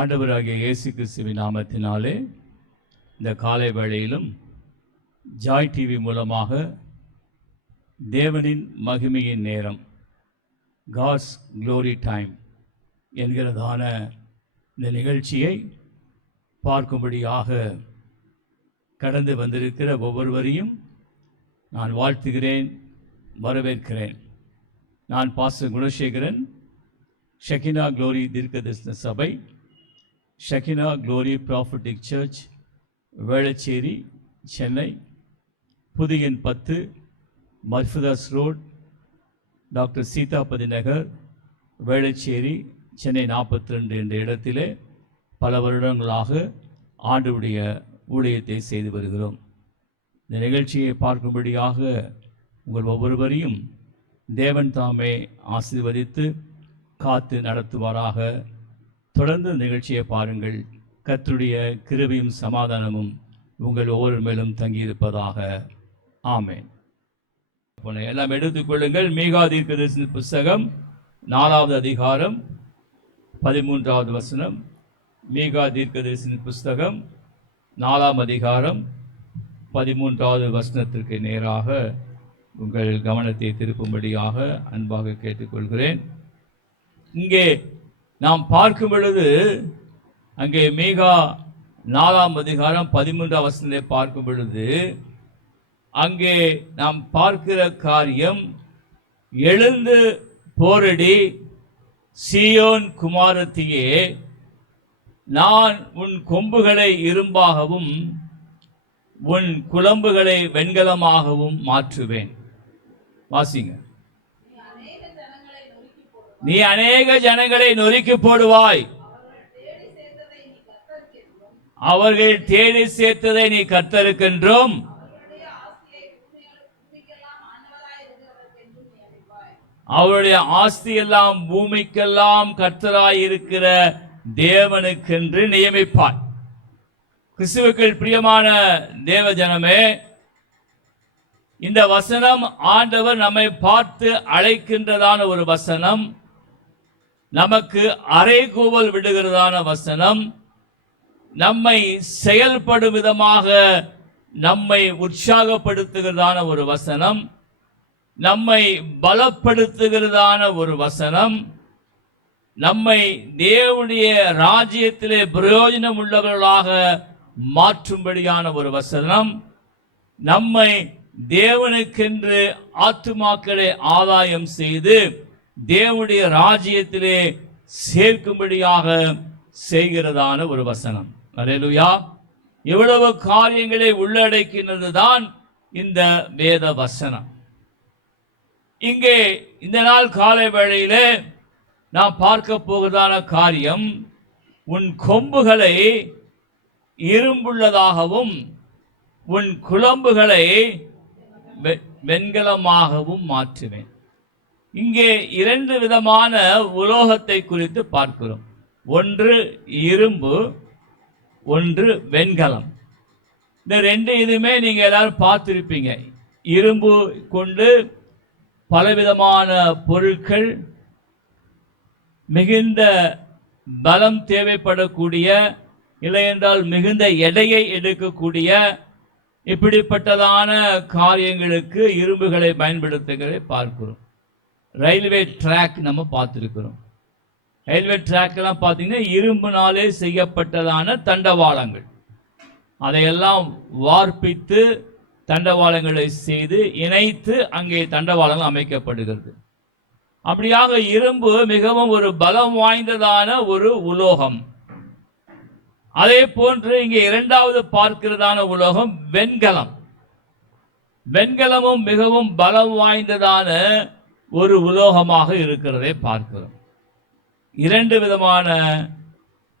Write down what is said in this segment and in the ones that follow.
ஆண்டவராகிய இயேசு கிறிஸ்துவின் நாமத்தினாலே இந்த காலை வேளையிலும் ஜாய் டிவி மூலமாக தேவனின் மகிமையின் நேரம், காட்ஸ் க்ளோரி டைம் என்கிறதான இந்த நிகழ்ச்சியை பார்க்கும்படியாக கடந்து வந்திருக்கிற ஒவ்வொருவரையும் நான் வாழ்த்துகிறேன், வரவேற்கிறேன். நான் பாஸ்டர் குணசேகரன், ஷெகினா க்ளோரி தீர்க்கதரிசன சபை, Shekinah glory prophetic church, Velachery, Chennai, புதிய 10, மர்ஃபதாஸ் ரோட், டாக்டர் சீதாபதி நகர், வேளச்சேரி, சென்னை 42 என்ற இடத்திலே பல வருடங்களாக ஆண்டவருடைய ஊழியத்தை செய்து வருகிறோம். இந்த நிகழ்ச்சியை பார்க்கும்படியாக உங்கள் ஒவ்வொருவரையும் தேவன் தாமே ஆசீர்வதித்து காத்து நடத்துவாராக. தொடர்ந்து நிகழ்ச்சியை பாருங்கள். கர்த்தருடைய கிருபையும் சமாதானமும் உங்கள் ஒவ்வொரு மேலும் தங்கியிருப்பதாக. ஆமென். எல்லாம் எடுத்துக்கொள்ளுங்கள். மீகா தீர்க்கதரிசன புஸ்தகம் 4வது அதிகாரம் 13வது வசனம். மீகா தீர்க்கதரிசன புஸ்தகம் 4ஆம் அதிகாரம் 13வது வசனத்திற்கு நேராக உங்கள் கவனத்தை திருப்பும்படியாக அன்பாக கேட்டுக்கொள்கிறேன். இங்கே நாம் பார்க்கும் பொழுது, அங்கே மீகா 4ஆம் அதிகாரம் 13ஆம் வசனத்தை பார்க்கும் பொழுது, அங்கே நாம் பார்க்கிற காரியம், எழுந்து போரடி சீயோன் குமாரத்தியே, நான் உன் கொம்புகளை இரும்பாகவும் உன் குளம்புகளை வெண்கலமாகவும் மாற்றுவேன். வாசிங்க. நீ அநேக ஜனங்களை நொறுக்கி போடுவாய், அவர்கள் தேடி சேர்த்ததை நீ கர்த்தருக்கென்றும் அவருடைய ஆஸ்தி எல்லாம் பூமிக்கெல்லாம் கர்த்தராய் இருக்கிற தேவனுக்கென்று நியமிப்பாய். கிறிஸ்துவுக்குள் பிரியமான தேவ ஜனமே, இந்த வசனம் ஆண்டவர் நம்மை பார்த்து அழைக்கின்றதான ஒரு வசனம், நமக்கு அறைகூவல் விடுகிறதான வசனம், நம்மை செயல்படும் விதமாக நம்மை உற்சாகப்படுத்துகிறதான ஒரு வசனம், நம்மை பலப்படுத்துகிறதான ஒரு வசனம், நம்மை தேவனுடைய ராஜ்யத்திலே பிரயோஜனம் உள்ளவர்களாக மாற்றும்படியான ஒரு வசனம், நம்மை தேவனுக்கென்று ஆத்துமாக்களை ஆதாயம் செய்து தேவனுடைய ராஜ்யத்திலே சேர்க்கும்படியாக செய்கிறதான ஒரு வசனம். அல்லேலூயா. இவ்வளவு காரியங்களை உள்ளடக்கினதுதான் இந்த வேத வசனம். இங்கே இந்த நாள் காலை வேளையிலே நாம் பார்க்க போகிறதான காரியம், உன் கொம்புகளை இரும்புள்ளதாகவும் உன் குளம்புகளை வெண்கலமாகவும் மாற்றுவேன். இங்கே 2 விதமான உலோகத்தை குறித்து பார்க்கிறோம். ஒன்று இரும்பு, ஒன்று வெண்கலம். இந்த 2 இதுமே நீங்க எல்லாரும் பார்த்திருப்பீங்க. இரும்பு கொண்டு பலவிதமான பொருட்கள், மிகுந்த பலம் தேவைப்படக்கூடிய, இல்லை என்றால் மிகுந்த எடையை எடுக்கக்கூடிய இப்படிப்பட்டதான காரியங்களுக்கு இரும்புகளை பயன்படுத்துகிறதை பார்க்கிறோம். ரயில்வே ட்ராக் நம்ம பார்த்துருக்கிறோம். ரயில்வே ட்ராக்லாம் பார்த்தீங்கன்னா இரும்புனாலே செய்யப்பட்டதான தண்டவாளங்கள், அதையெல்லாம் வார்ப்பித்து தண்டவாளங்களை செய்து இணைத்து அங்கே தண்டவாளங்கள் அமைக்கப்படுகிறது. அப்படியாக இரும்பு மிகவும் ஒரு பலம் வாய்ந்ததான ஒரு உலோகம். அதே போன்று இங்கே 2வது பார்க்கிறதான உலோகம் வெண்கலம். வெண்கலமும் மிகவும் பலம் வாய்ந்ததான ஒரு உலோகமாக இருக்கிறதை பார்க்கிறோம். 2 விதமான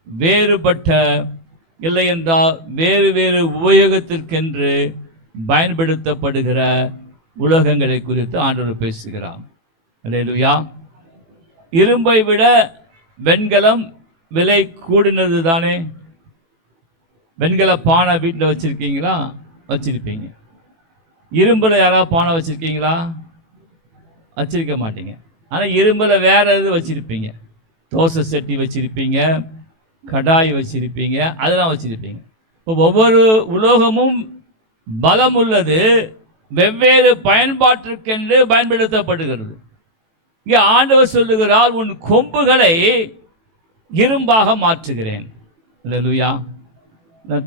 வேறுபட்ட, இல்லை என்றால் வேறு வேறு உபயோகத்திற்கென்று பயன்படுத்தப்படுகிற உலோகங்களை குறித்து ஆண்டவர் பேசுகிறார். அல்லேலூயா. இரும்பை விட வெண்கலம் விலை கூடினது தானே. வெண்கல பானை வீட்டில் வச்சிருக்கீங்களா? வச்சிருப்பீங்க. இரும்புல யாராவது பானை வச்சிருக்கீங்களா? வச்சிருக்க மாட்டீங்க. ஆனால் இரும்புல வேற எது வச்சிருப்பீங்க. தோசை சட்டி வச்சிருப்பீங்க, கடாய் வச்சிருப்பீங்க, அதெல்லாம் வச்சிருப்பீங்க. இப்போ ஒவ்வொரு உலோகமும் பலம் உள்ளது, வெவ்வேறு பயன்பாட்டிற்கென்று பயன்படுத்தப்படுகிறது. இங்கே ஆண்டவர் சொல்லுகிறார், உன் கொம்புகளை இரும்பாக மாற்றுகிறேன். அல்லேலூயா.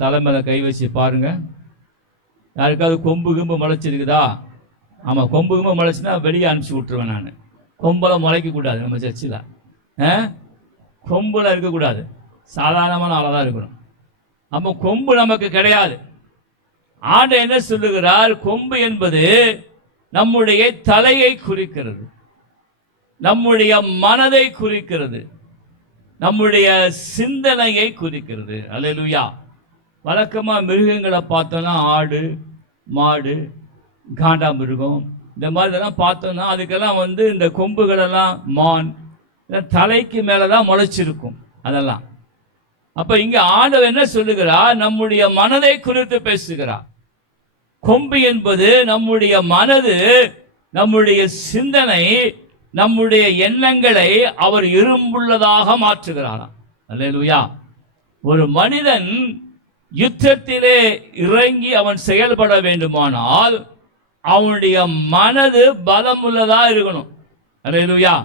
தலைமையில கை வச்சு பாருங்க, யாருக்காவது கொம்பு கிம்பு முளைச்சிருக்குதா? ஆமாம், கொம்பு கிம்பு முளைச்சுன்னா வெளியே அனுப்பிச்சி விட்டுருவேன் நான். கொம்பெல்லாம் முளைக்கக்கூடாது நம்ம சர்ச்சில். கொம்புலாம் இருக்கக்கூடாது, சாதாரணமான ஆளாக தான் இருக்கணும். அப்போ கொம்பு நமக்கு கிடையாது. ஆண்டவர் என்ன சொல்லுகிறார்? கொம்பு என்பது நம்முடைய தலையை குறிக்கிறது, நம்முடைய மனதை குறிக்கிறது, நம்முடைய சிந்தனையை குறிக்கிறது. அல்லேலூயா. வழக்கமாக மிருகங்களை பார்த்தோன்னா ஆடு, மாடு, காண்டா மிருகம், இந்த மாதிரிலாம் பார்த்தோன்னா அதுக்கெல்லாம் இந்த கொம்புகளெல்லாம் மான் தலைக்கு மேலே தான் முளைச்சிருக்கும் அதெல்லாம். அப்போ இங்கே ஆண்டவர் என்ன சொல்லுகிறார்? நம்முடைய மனதை குறித்து பேசுகிறார். கொம்பு என்பது நம்முடைய மனது, நம்முடைய சிந்தனை, நம்முடைய எண்ணங்களை அவர் இரும்புள்ளதாக மாற்றுகிறாராம். அல்லேலூயா. ஒரு மனிதன் யுத்தத்திலே இறங்கி அவன் செயல்பட வேண்டுமானால் அவனுடைய மனது பலம் உள்ளதா இருக்கணும். அல்லேலூயா.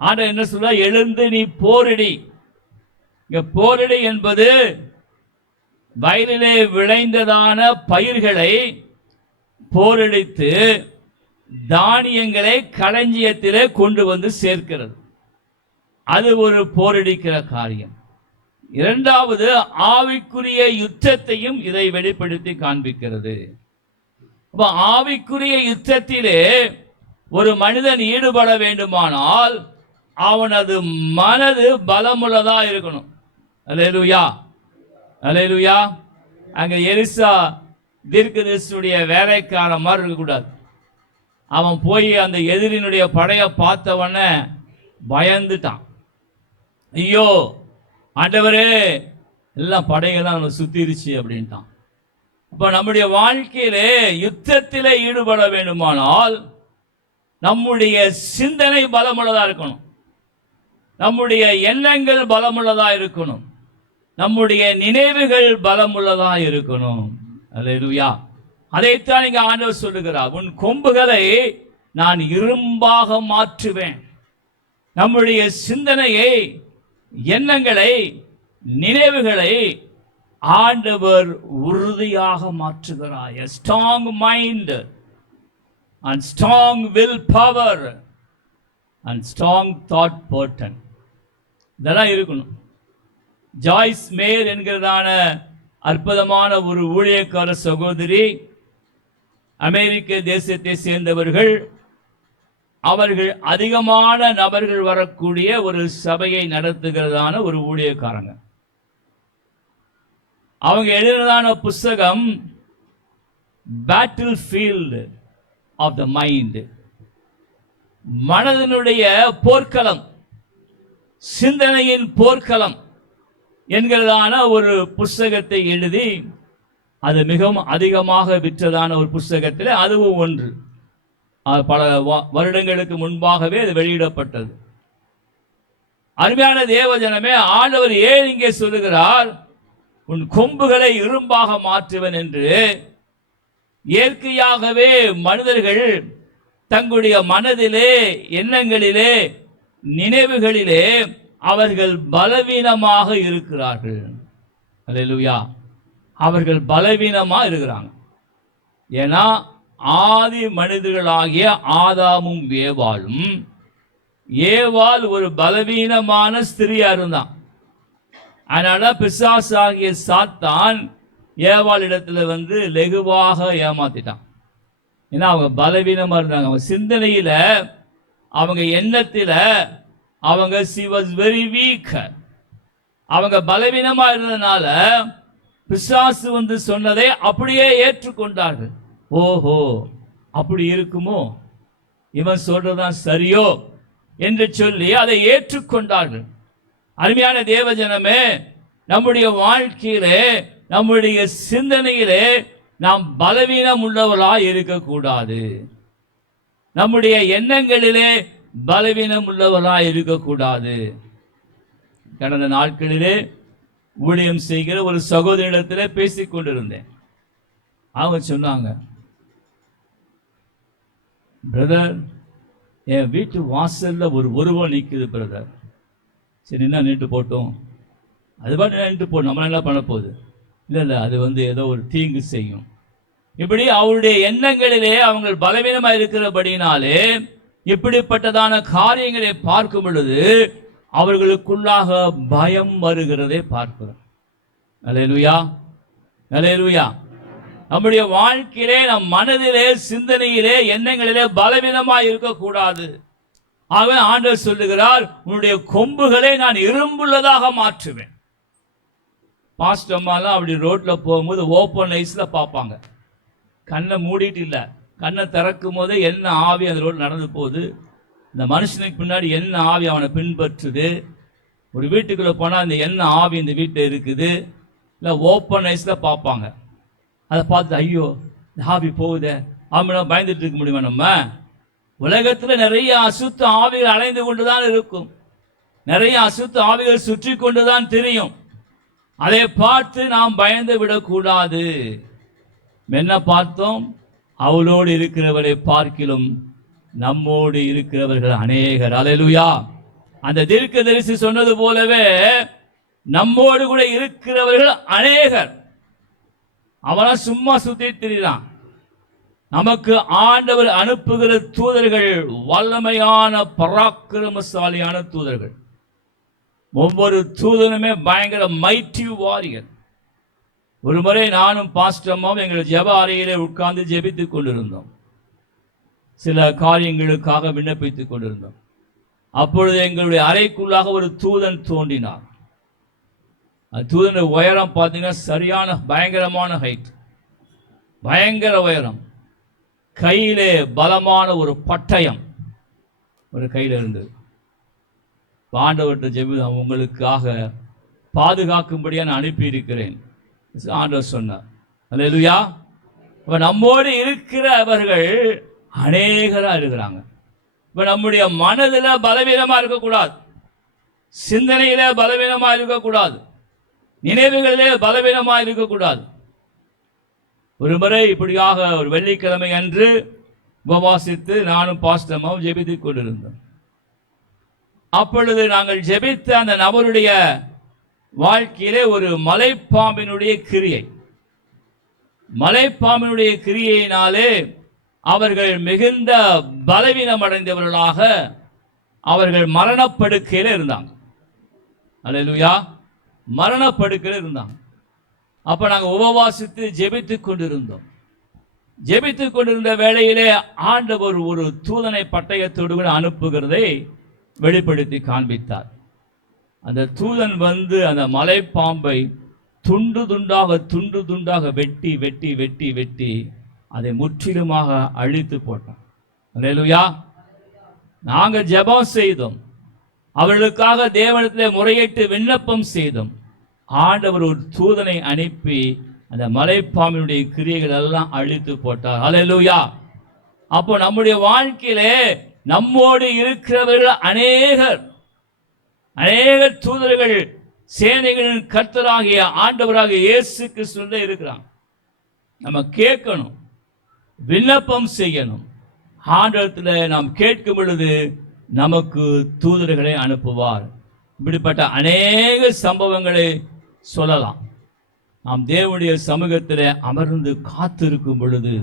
ஆண்டவர் என்ன சொல்ற? எழுந்து நீ போரிடி. இங்க போரிடி என்பது வயலிலே விளைந்ததான பயிர்களை போரடித்து தானியங்களை களஞ்சியத்திலே கொண்டு வந்து சேர்க்கிறது. அது ஒரு போரடிக்கிற காரியம். இரண்டாவது, ஆவிக்குரிய யுத்தத்தையும் இதை வெளிப்படுத்தி காண்பிக்கிறது. ஆவிக்குரிய யுத்தத்திலே ஒரு மனிதன் ஈடுபட வேண்டுமானால் அவனது மனது பலமுள்ளதா இருக்கணும். அல்லேலூயா, அல்லேலூயா. அங்க எலிசா தீர்க்கதரிசியுடைய வேலைக்காரன் மாதிரி இருக்கக்கூடாது. அவன் போய் அந்த எதிரினுடைய படையை பார்த்தவன பயந்துட்டான். ஐயோ ஆண்டவரே, எல்லாம் படைகள்லாம் அவனை சுத்திருச்சு அப்படின்ட்டான். இப்போ நம்முடைய வாழ்க்கையிலே யுத்தத்திலே ஈடுபட வேண்டுமானால் நம்முடைய சிந்தனை பலமுள்ளதா இருக்கணும், நம்முடைய எண்ணங்கள் பலமுள்ளதா இருக்கணும், நம்முடைய நினைவுகள் பலமுள்ளதா இருக்கணும். அல்லேலூயா. அதைத்தான் இங்க ஆண்டவர் சொல்லுகிறார், உன் கொம்புகளை நான் இரும்பாக மாற்றுவேன். நம்முடைய சிந்தனையை, எண்ணங்களை, நினைவுகளை ஆண்டவர் உறுதியாக மாற்றுகிறார். A strong mind and strong will power and strong thought pattern இதெல்லாம் இருக்கணும். ஜாய்ஸ் மேயர் என்கிறதான அற்புதமான ஒரு ஊழியக்கார சகோதரி, அமெரிக்க தேசத்தை சேர்ந்தவர்கள். அவர்கள் அதிகமான நபர்கள் வரக்கூடிய ஒரு சபையை நடத்துகிறதான ஒரு ஊழியக்காரங்க. அவங்க எழுதினதான புஸ்தகம் battle field of the mind, மனதினுடைய போர்க்களம், சிந்தனையின் போர்க்களம் என்கிறதான ஒரு புஸ்தகத்தை எழுதி அது மிகவும் அதிகமாக விற்றதான ஒரு புஸ்தகத்தில் அதுவும் ஒன்று. பல வருடங்களுக்கு முன்பாகவே அது வெளியிடப்பட்டது. அருமையான தேவஜனமே, ஆண்டவர் ஏன் இங்கே சொல்லுகிறார் உன் கொம்புகளை இரும்பாக மாற்றுவன் என்று? இயற்கையாகவே மனிதர்கள் தங்களுடைய மனதிலே, எண்ணங்களிலே, நினைவுகளிலே அவர்கள் பலவீனமாக இருக்கிறார்கள். அல்லேலூயா. அவர்கள் பலவீனமாக இருக்கிறாங்க. ஏன்னா ஆதி மனிதர்களாகிய ஆதாமும் ஏவாளும், ஏவாள் ஒரு பலவீனமான ஸ்திரியா இருந்தான். அதனால பிசாசாகிய சாத்தான் ஏவாள் இடத்துல லெகுவாக ஏமாத்திட்டான். ஏன்னா அவங்க பலவீனமா இருந்தாங்க. அவங்க சிந்தனையில, அவங்க எண்ணத்தில அவங்க she was very weak. அவங்க பலவீனமா இருந்ததுனால பிசாசு சொன்னதை அப்படியே ஏற்றுக்கொண்டார்கள். ஓஹோ, அப்படி இருக்குமோ, இவன் சொல்றதான் சரியோ என்று சொல்லி அதை ஏற்றுக்கொண்டார்கள். அருமையான தேவஜனமே, நம்முடைய வாழ்க்கையிலே, நம்முடைய சிந்தனையிலே நாம் பலவீனம் உள்ளவர்களாய் இருக்கக்கூடாது. நம்முடைய எண்ணங்களிலே பலவீனம் உள்ளவர்களாய் இருக்கக்கூடாது. கடந்த நாட்களிலே ஊழியம் செய்கிற ஒரு சகோதரிடத்தில் பேசிக் கொண்டிருந்தேன். அவங்க சொன்னாங்க, பிரதர், என் வீட்டு வாசல்ல ஒரு உருவம் நிற்குது பிரதர். சரி, என்ன நின்று போட்டோம், அது பாட்டு நின்று போட்டோம், நம்மளால என்ன பண்ண போகுது? இல்லை, அது ஏதோ ஒரு தீங்கு செய்யும். இப்படி அவருடைய எண்ணங்களிலே அவங்க பலவீனமாக இருக்கிறபடினாலே இப்படிப்பட்டதான காரியங்களை பார்க்கும் பொழுது அவர்களுக்குள்ளாக பயம் வருகிறதை பார்க்கிறோம். அல்லேலூயா, அல்லேலூயா. நம்முடைய வாழ்க்கையிலே, நம் மனதிலே, சிந்தனையிலே, எண்ணங்களிலே பலவீனமாய் இருக்கக்கூடாது. ஆகவே ஆண்டவர் சொல்லுகிறார், உன்னுடைய கொம்புகளை நான் இரும்புள்ளதாக மாற்றுவேன். பாஸ்டர் அம்மாலாம் அப்படி ரோட்ல போகும்போது ஓப்பன் ஐஸ்ல பார்ப்பாங்க. கண்ணை மூடிட்டு இல்லை, கண்ணை திறக்கும் போதே என்ன ஆவி அந்த ரோடு நடந்து போகுது, இந்த மனுஷனுக்கு பின்னாடி என்ன ஆவி அவனை பின்பற்றுது, ஒரு வீட்டுக்குள்ளே போனால் இந்த என்ன ஆவி இந்த வீட்டில் இருக்குது, இல்லை ஓப்பன் ஐஸில் பார்ப்பாங்க. அதை பார்த்து ஐயோ இந்த ஆவி போகுதே அப்படின்னா பயந்துட்டு இருக்க முடியுமா? நம்ம உலகத்தில் நிறைய அசுத்த ஆவிகள் அலைந்து கொண்டு தான் இருக்கும், நிறைய அசுத்த ஆவிகள் சுற்றி கொண்டு தான் தெரியும். அதை பார்த்து நாம் பயந்து விடக்கூடாது. என்ன பார்த்தோம்? அவளோடு இருக்கிறவரை பார்க்கிலும் நம்மோடு இருக்கிறவர்கள் அநேகர். அல்லேலூயா. அந்த தீர்க்கதரிசி சொன்னது போலவே நம்மோடு கூட இருக்கிறவர்கள் அநேகர். அவனை சும்மா சுத்தி திரிறான். நமக்கு ஆண்டவர் அனுப்புகிற தூதர்கள் வல்லமையான பராக்கிரமசாலியான தூதர்கள். ஒவ்வொரு தூதனுமே பயங்கர மைட்டி வாரியர். ஒரு முறை நானும் பாஸ்டம்மாவும் எங்கள் ஜெப அறையிலே உட்கார்ந்து ஜெபித்துக் கொண்டிருந்தோம். சில காரியங்களுக்காக விண்ணப்பித்துக் கொண்டிருந்தோம். அப்பொழுது எங்களுடைய அறைக்குள்ளாக ஒரு தூதன் தோன்றினார். அந்த தூதனுடைய உயரம் பார்த்தீங்கன்னா சரியான பயங்கரமான ஹைட், பயங்கர உயரம். கையிலே பலமான ஒரு பட்டயம் ஒரு கையில் இருந்தது. ஆண்டவர்கிட்ட ஜெபி, உங்களுக்காக பாதுகாக்கும்படியாக நான் அனுப்பி இருக்கிறேன் ஆண்டவர் சொன்னார். அல்லேலூயா. இப்ப நம்மோடு இருக்கிறவர்கள் அநேகரா இருக்கிறாங்க. இப்ப நம்முடைய மனதில் பலவீனமா இருக்கக்கூடாது, சிந்தனையில பலவீனமா இருக்கக்கூடாது, நினைவுகளிலே பலவீனமா இருக்கக்கூடாது. ஒரு முறை இப்படியாக ஒரு வெள்ளிக்கிழமை அன்று உபவாசித்து நானும் பாஸ்டமாவும் ஜெபித்துக் கொண்டிருந்தோம். அப்பொழுது நாங்கள் ஜெபித்த அந்த நபருடைய வாழ்க்கையிலே ஒரு மலைப்பாம்பினுடைய கிரியை, மலைப்பாம்பினுடைய கிரியையினாலே அவர்கள் மிகுந்த பலவீனம் அடைந்தவர்களாக அவர்கள் மரணப்படுக்கையில் இருந்தாங்க. அல்லேலூயா. மரணப்படுக்கையில் இருந்தாங்க. அப்ப நாங்கள் உபவாசித்து ஜெபித்துக் கொண்டிருந்தோம். ஜெபித்துக் கொண்டிருந்த வேளையிலே ஆண்டவர் ஒரு தூதனை பட்டயத்தோடு கூட அனுப்புகிறதை வெளிப்படுத்தி காண்பித்தார். அந்த தூதன் வந்து அந்த மலைப்பாம்பை துண்டு துண்டாக வெட்டி வெட்டி வெட்டி வெட்டி அதை முற்றிலுமாக அழித்து போட்டான். அல்லேலூயா. நாங்கள் ஜெபம் செய்தோம், அவர்களுக்காக தேவனிடத்திலே முறையிட்டு விண்ணப்பம் செய்தோம். ஆண்டவர் ஒரு தூதனை அனுப்பி அந்த மலைப்பாம்பினுடைய கிரியைகள் எல்லாம் அழித்து போட்டார். அல்லேலூயா. அப்போ நம்முடைய வாழ்க்கையிலே நம்மோடு இருக்கிறவர்கள் அநேகர், அநேக தூதர்கள் சேனைகளின் கர்த்தராகிய ஆண்டவராகிய இயேசு கிறிஸ்துவிலே இருக்கிறாங்க. நம்ம கேட்கணும், விண்ணப்பம் செய்யணும். ஆண்டவரத்தில் நாம் கேட்கும் பொழுது நமக்கு தூதர்களை அனுப்புவார். இப்படிப்பட்ட அநேக சம்பவங்களை சொல்லலாம். நாம் தேவனுடைய சமூகத்தில் அமர்ந்து காத்திருக்கும் பொழுது,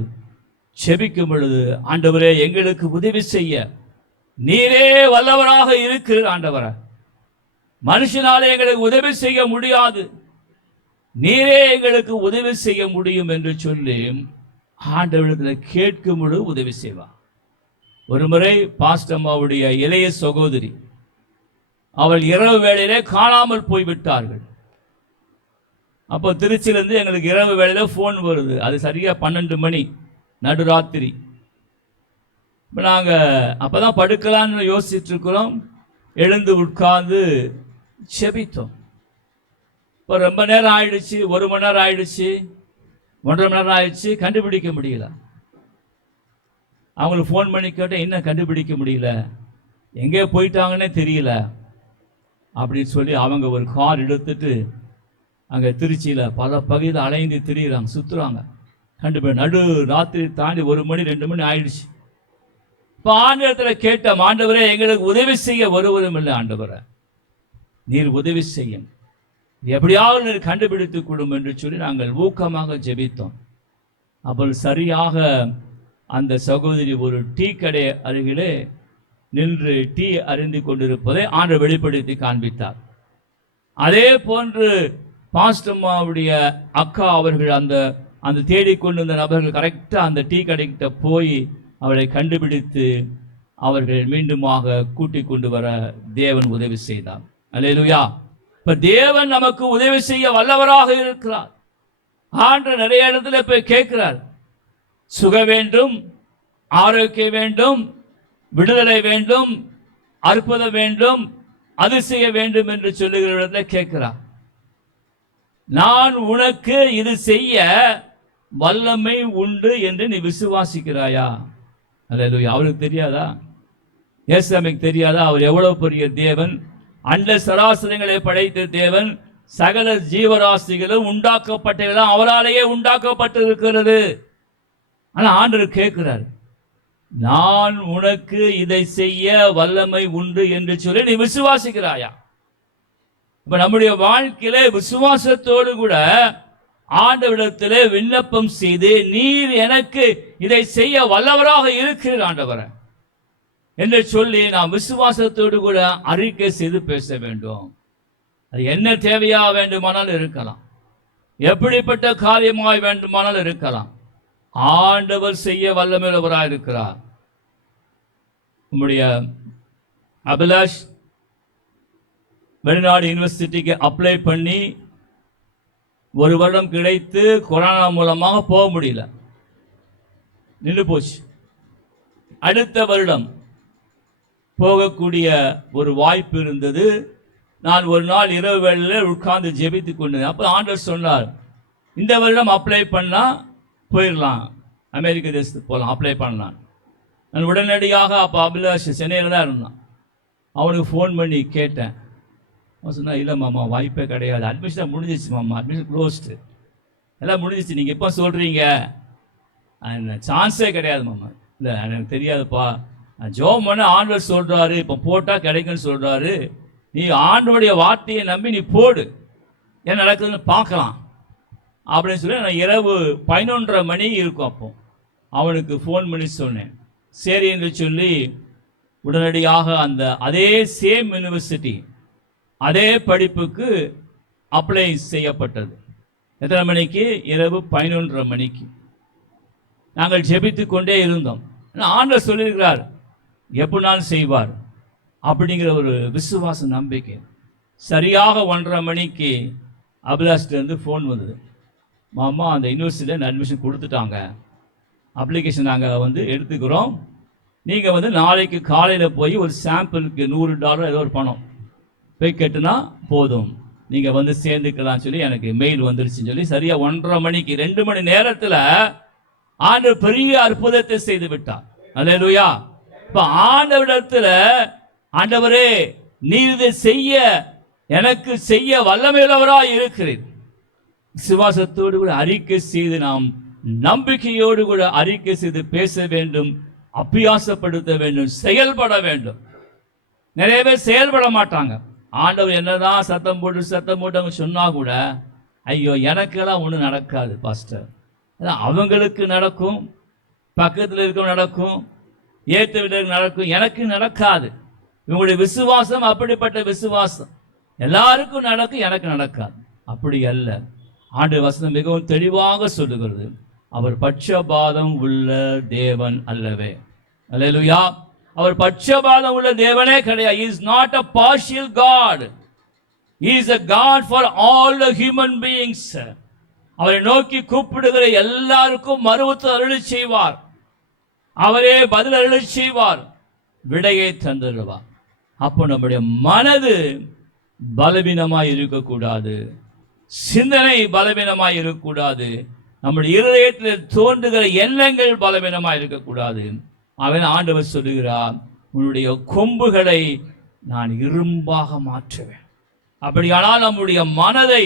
செபிக்கும் பொழுது, ஆண்டவரே எங்களுக்கு உதவி செய்ய நீரே வல்லவராக இருக்கிற ஆண்டவரே, மனுஷனாலே எங்களுக்கு உதவி செய்ய முடியாது, நீரே எங்களுக்கு உதவி செய்ய முடியும் என்று சொல்லி ஆண்டவரிடத்தில் கேட்கும் பொழுது உதவி செய்வார். ஒரு முறை பாஸ்டம்மாவுடைய இளைய சகோதரி, அவள் இரவு வேளையிலே காணாமல் போய்விட்டார்கள். அப்போ திருச்சியிலிருந்து எங்களுக்கு இரவு வேளையில ஃபோன் வருது. அது சரியா 12 மணி நடுராத்திரி. இப்போ நாங்கள் அப்போ தான் படுக்கலான்னு யோசிச்சுட்டு இருக்கிறோம். எழுந்து உட்கார்ந்து செபித்தோம். இப்போ ரொம்ப நேரம் ஆயிடுச்சு, 1 மணி நேரம் ஆயிடுச்சு, 1.5 மணி நேரம் ஆயிடுச்சு, கண்டுபிடிக்க முடியல. அவங்களுக்கு ஃபோன் பண்ணி கேட்டேன், என்ன கண்டுபிடிக்க முடியல, எங்கே போயிட்டாங்கன்னே தெரியல அப்படின்னு சொல்லி அவங்க ஒரு கார் எடுத்துட்டு அங்கே திருச்சியில் பல பகுதியில் அலைந்து திரியிறாங்க, சுற்றுறாங்க. கண்டுபிடி நடு ராத்திரி தாண்டி 1 மணி 2 மணி ஆயிடுச்சு. இப்போ ஆண்டவரத்தில் கேட்ட, ஆண்டவரே எங்களுக்கு உதவி செய்ய வருவதும் இல்லை, ஆண்டவரை நீர் உதவி செய்யும், எப்படியாவது நீர் கண்டுபிடித்து கொடும் என்று சொல்லி நாங்கள் ஊக்கமாக ஜெபித்தோம். அப்போ சரியாக அந்த சகோதரி ஒரு டீ கடை அருகிலே நின்று டீ அருந்தி கொண்டிருப்பதை ஆண்டவர் வெளிப்படுத்தி காண்பித்தார். அதே போன்று பாஸ்டம்மாவுடைய அக்கா அவர்கள் அந்த தேடிக்கொண்டிருந்த நபர்கள் கரெக்டாக அந்த டீ கடைக்கிட்ட போய் அவரை கண்டுபிடித்து அவர்கள் மீண்டுமாக கூட்டிக் கொண்டு வர தேவன் உதவி செய்தார். அல்லேலூயா. இப்ப தேவன் நமக்கு உதவி செய்ய வல்லவராக இருக்கிறார். ஆண்டவர் நிறைய இடத்துல போய் கேட்கிறார், சுக வேண்டும், ஆரோக்கியம் வேண்டும், விடுதலை வேண்டும், அற்புதம் வேண்டும், அதிசய வேண்டும் என்று சொல்லுகிற இடத்துல கேட்கிறார். நான் உனக்கு இது செய்ய வல்லமை உண்டு என்று நீ விசுவாசிக்கிறாயா? அல்லேலூயா. அவருக்கு தெரியாதா? இயேசுவுக்கு தெரியாதா அவர் எவ்வளவு பெரிய தேவன்? அண்ட சராசரங்களை படைத்த தேவன். சகல ஜீவராசிகளும் உண்டாக்கப்பட்டதெல்லாம் அவராலேயே உண்டாக்கப்பட்டிருக்கிறது. ஆனால் ஆண்டவர் கேட்கிறார், நான் உனக்கு இதை செய்ய வல்லமை உண்டு என்று சொல்லி நீ விசுவாசிக்கிறாயா? இப்ப நம்முடைய வாழ்க்கையிலே விசுவாசத்தோடு கூட ஆண்டவரிடத்திலே விண்ணப்பம் செய்து, நீர் எனக்கு இதை செய்ய வல்லவராக இருக்கிறீர் ஆண்டவரே என்று சொல்லி நாம் விசுவாசத்தோடு கூட அறிக்கை செய்து பேச வேண்டும். அது என்ன தேவையா வேண்டுமானால் இருக்கலாம், எப்படிப்பட்ட காரியமாய் வேண்டுமானால் இருக்கலாம், ஆண்டவர் செய்ய வல்லமையுள்ளவராக இருக்கிறார். நம்முடைய அபிலாஷ் வெளிநாடு யூனிவர்சிட்டிக்கு அப்ளை பண்ணி 1 வருடம் கிடைத்து கொரோனா மூலமாக போக முடியல, நின்று போச்சு. அடுத்த வருடம் போகக்கூடிய ஒரு வாய்ப்பு இருந்தது. நான் ஒரு நாள் இரவு வேளையில் உட்கார்ந்து ஜெபித்து கொண்டேன். அப்போ ஆண்டவர் சொன்னார், இந்த வருடம் அப்ளை பண்ணால் போயிடலாம், அமெரிக்க தேசத்துக்கு போகலாம், அப்ளை பண்ணலாம். நான் உடனடியாக அப்போ அபிலாஷ் சென்னையில் தான் இருந்தான். அவனுக்கு ஃபோன் பண்ணி கேட்டேன். அவன் சொன்னா, இல்லை மாமா வாய்ப்பே கிடையாது, அட்மிஷன் முடிஞ்சிச்சு மாமா, அட்மிஷன் க்ளோஸ்டு, எல்லாம் முடிஞ்சிச்சு, நீங்கள் எப்போ சொல்கிறீங்க, சான்ஸே கிடையாது மாமா. இல்லை எனக்கு தெரியாதுப்பா, ஜோம் பண்ண ஆண்டவர் சொல்கிறாரு, இப்போ போட்டால் கிடைக்குன்னு சொல்கிறாரு, நீ ஆண்டவருடைய வார்த்தையை நம்பி நீ போடு, என்ன நடக்குதுன்னு பார்க்கலாம் அப்படின்னு சொல்லி நான் இரவு 11:30 மணி இருக்கும். அப்போ அவனுக்கு ஃபோன் பண்ணி சொன்னேன். சரி என்று சொல்லி உடனடியாக அதே சேம் யூனிவர்சிட்டி அதே படிப்புக்கு அப்ளை செய்யப்பட்டது. எத்தனை மணிக்கு? இரவு 11:30 மணிக்கு. நாங்கள் ஜெபித்து கொண்டே இருந்தோம். ஆண்டவர் சொல்லியிருக்கிறார், எப்படினாலும் செய்வார் அப்படிங்கிற ஒரு விசுவாச நம்பிக்கை. சரியாக 1:30 மணிக்கு அபிலாஷ்லேருந்து ஃபோன் வந்தது, மாமா அந்த யூனிவர்சிட்டியில் அட்மிஷன் கொடுத்துட்டாங்க, அப்ளிகேஷன் நாங்கள் எடுத்துக்கிறோம், நீங்கள் நாளைக்கு காலையில் போய் ஒரு சாம்பிளுக்கு $100 ஏதோ ஒரு பணம் போய் கட்டுனா போதும், நீங்கள் சேர்ந்துக்கலாம் சொல்லி எனக்கு மெயில் வந்துருச்சுன்னு சொல்லி சரியாக 1:30 மணிக்கு 2 மணி நேரத்தில் ஆண்டவர் பெரிய அற்புதத்தை செய்து விட்டார். அல்லேலூயா. இப்போ ஆண்டவரிடத்தில், ஆண்டவரே நீர் இதை செய்ய எனக்கு செய்ய வல்லமையுள்ளவராய் இருக்கிறீர், விசுவாசத்தோடு கூட அறிக்கை செய்து நாம் நம்பிக்கையோடு கூட அறிக்கை செய்து பேச வேண்டும், அபியாசப்படுத்த வேண்டும், செயல்பட வேண்டும். நிறைய பேர் செயல்பட மாட்டாங்க. ஆண்டவர் என்னதான் சத்தம் போட்டு அவங்க சொன்னா கூட, ஐயோ எனக்கெல்லாம் ஒன்றும் நடக்காது பாஸ்டர், அவங்களுக்கு நடக்கும், பக்கத்தில் இருக்க நடக்கும், ஏற்ற வீட்டுக்கு நடக்கும், எனக்கு நடக்காது. இவங்களுடைய விசுவாசம் அப்படிப்பட்ட விசுவாசம், எல்லாருக்கும் நடக்கும், எனக்கு நடக்காது. அப்படி அல்ல. ஆண்டவர் வசனம் மிகவும் தெளிவாக சொல்லுகிறது, அவர் பட்சபாதம் உள்ள தேவன் அல்லவே. அல்லேலூயா. அவர் பட்சபாதம் உள்ள தேவனே கிடையாது. He is not a partial God. He is a God for all the human beings. அவரை நோக்கி கூப்பிடுகிற எல்லாருக்கும் மறுத்து அருளி செய்வார், அவரே பதில் அருளி செய்வார், விடையை தந்துடுவார். அப்போ நம்முடைய மனது பலவீனமாய் இருக்கக்கூடாது, சிந்தனை பலவீனமாய் இருக்கக்கூடாது, நம்முடைய இருதயத்தில் தோன்றுகிற எண்ணங்கள் பலவீனமாய் இருக்கக்கூடாது. அவன் ஆண்டவர் சொல்லுகிறார், உன்னுடைய கொம்புகளை நான் இரும்பாக மாற்றுவேன். அப்படியானால் நம்முடைய மனதை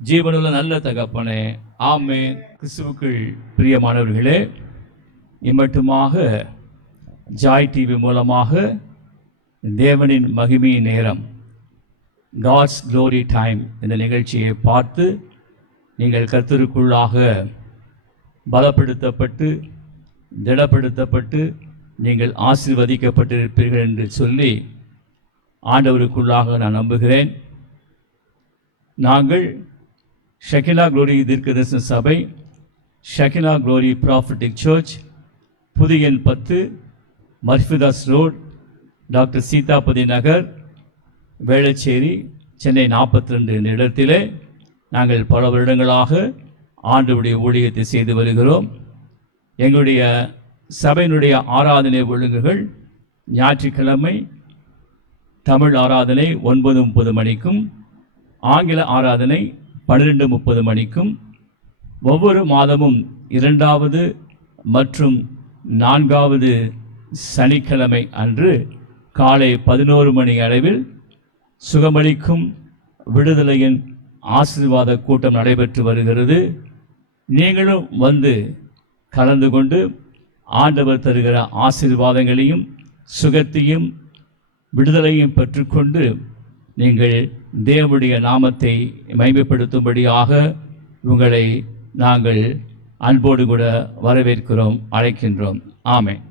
ஜீவனுள்ள நல்ல தகப்பனே, ஆமென். கிறிஸ்துவுக்குள் பிரியமானவர்களே, இம்மட்டுமாக ஜாய் டிவி மூலமாக தேவனின் மகிமை நேரம், காட்ஸ் க்ளோரி டைம் இந்த நிகழ்ச்சியை பார்த்து நீங்கள் கர்த்தருக்குள்ளாக பலப்படுத்தப்பட்டு திடப்படுத்தப்பட்டு நீங்கள் ஆசீர்வதிக்கப்பட்டிருப்பீர்கள் என்று சொல்லி ஆண்டவருக்குள்ளாக நான் நம்புகிறேன். நாங்கள் ஷெகினா க்ளோரி தீர்க்கதரிசன சபை, ஷெகினா க்ளோரி ப்ராஃபட்டிக் சர்ச், புதிய எண் 10, மர்ஃபிதாஸ் ரோட், டாக்டர் சீதாபதி நகர், வேளச்சேரி, சென்னை 42 என்ற இடத்திலே நாங்கள் பல வருடங்களாக ஆண்டவருடைய ஊழியத்தை செய்து வருகிறோம். எங்களுடைய சபையினுடைய ஆராதனை ஒழுங்குகள் ஞாயிற்றுக்கிழமை தமிழ் ஆராதனை 9:30 மணிக்கும், ஆங்கில ஆராதனை 12:30 மணிக்கும், ஒவ்வொரு மாதமும் 2வது மற்றும் 4வது சனிக்கிழமை அன்று காலை 11 மணி அளவில் சுகமளிக்கும் விடுதலையின் ஆசீர்வாத கூட்டம் நடைபெற்று வருகிறது. நீங்களும் வந்து கலந்து கொண்டு ஆண்டவர் தருகிற ஆசீர்வாதங்களையும் சுகத்தையும் விடுதலையும் பெற்றுக்கொண்டு நீங்கள் தேவனுடைய நாமத்தை மகிமைப்படுத்தும்படியாக உங்களை நாங்கள் அன்போடு கூட வரவேற்கிறோம், அழைக்கின்றோம். ஆமென்.